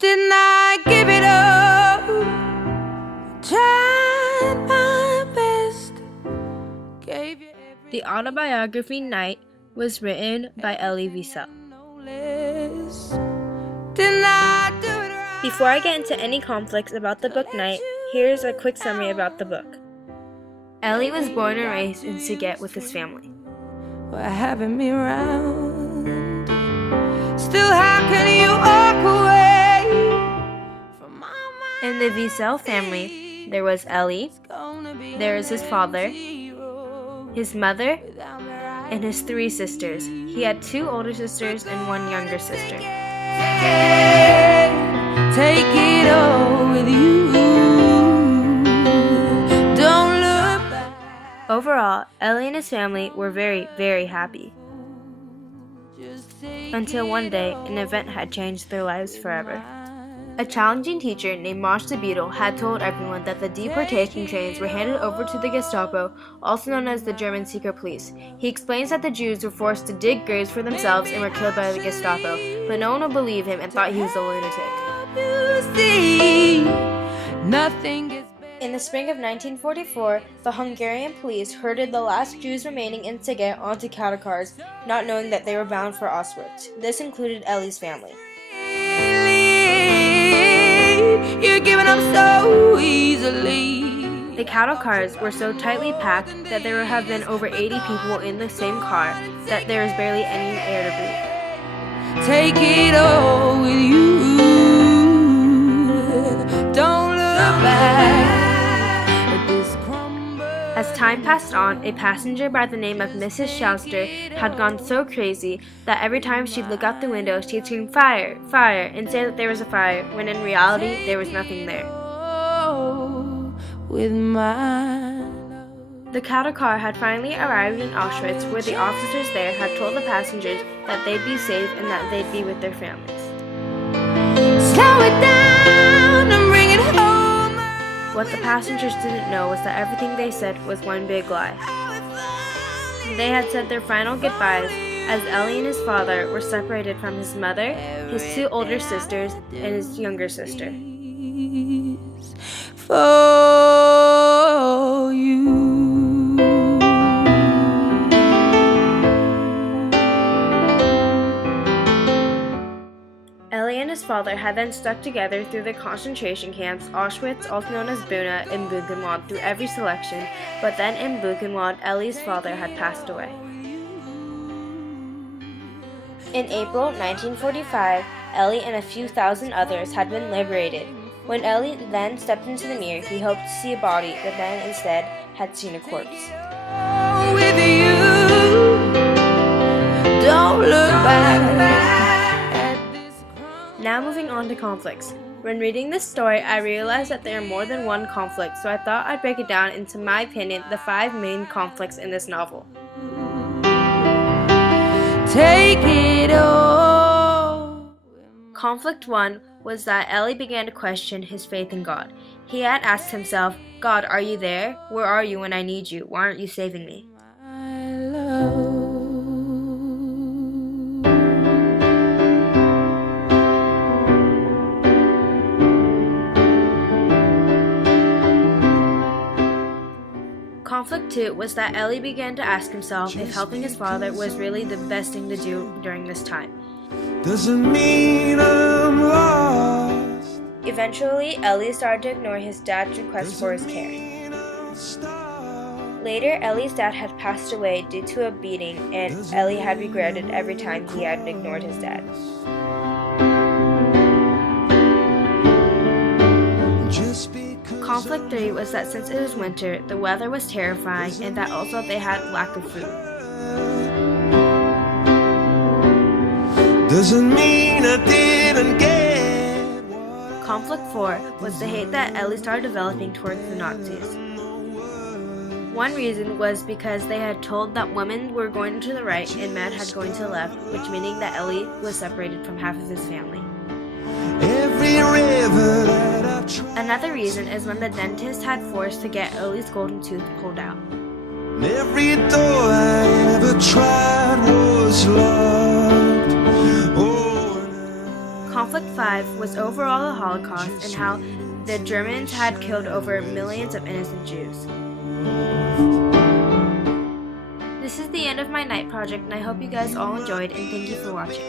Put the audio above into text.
Didn't I give it up? Tried my best. Gave you everything. The autobiography Night was written by Elie Wiesel. Didn't I do it right? Before I get into any conflicts about the book Night, here's a quick summary about the book. Elie was born and raised in Siget with his family. Well, having me round. Still, how can you walk away from my mind? In the Wiesel family, there was Elie, there is his father, his mother, and his 3 sisters. He had 2 older sisters and 1 younger sister. Take it all with you. Don't look back. Overall, Elie and his family were very, very happy. Until one day, an event had changed their lives forever. A challenging teacher named Marsh the Beetle had told everyone that the deportation trains were handed over to the Gestapo, also known as the German secret police. He explains that the Jews were forced to dig graves for themselves and were killed by the Gestapo, but no one would believe him and thought he was a lunatic. You see, nothing is In the spring of 1944, the Hungarian police herded the last Jews remaining in Siget onto cattle cars, not knowing that they were bound for Auschwitz. This included Elie's family. You're giving up so easily. The cattle cars were so tightly packed that there would have been over 80 people in the same car that there was barely any air to breathe. Take it all with you. Don't look back at this crumble. As time passed on, a passenger by the name of Mrs. Schauster had gone so crazy that every time she'd look out the window, she'd scream, "Fire! Fire!" and say that there was a fire, when in reality, there was nothing there. With my The cattle car had finally arrived in Auschwitz, where the officers there had told the passengers that they'd be safe and that they'd be with their families. slow it down and bring it home. What the passengers didn't know was that everything they said was one big lie. They had said their final goodbyes as Elie and his father were separated from his mother, his 2 older sisters, and his younger sister. For you. Elie and his father had then stuck together through the concentration camps, Auschwitz, also known as Buna, and Buchenwald, through every selection, but then in Buchenwald, Elie's father had passed away. In April 1945, Elie and a few thousand others had been liberated. When Elie then stepped into the mirror, he hoped to see a body, but then instead had seen a corpse. With you. Don't look back. Now moving on to conflicts. When reading this story, I realized that there are more than one conflict, so I thought I'd break it down into my opinion, the 5 main conflicts in this novel. Take it all. Conflict 1 was that Elie began to question his faith in God. He had asked himself, "God, are you there? Where are you when I need you? Why aren't you saving me?" My love. Conflict 2 was that Elie began to ask himself if helping his father was really the best thing to do during this time. Doesn't mean I'm lost. Eventually, Elie started to ignore his dad's request for his care. Later, Elie's dad had passed away due to a beating, and Elie had regretted every time he had ignored his dad. Conflict 3 was that since it was winter, the weather was terrifying, and that also they had lack of food. Doesn't mean I didn't get. Conflict 4 was the hate that Elie started developing towards the Nazis. One reason was because they had told that women were going to the right and men had going to the left, which meaning that Elie was separated from half of his family. Every river that I've tried. Another reason is when the dentist had forced to get Elie's golden tooth pulled out. Every door I ever tried was locked. Conflict 5 was overall the Holocaust and how the Germans had killed over millions of innocent Jews. This is the end of my night project, and I hope you guys all enjoyed, and thank you for watching.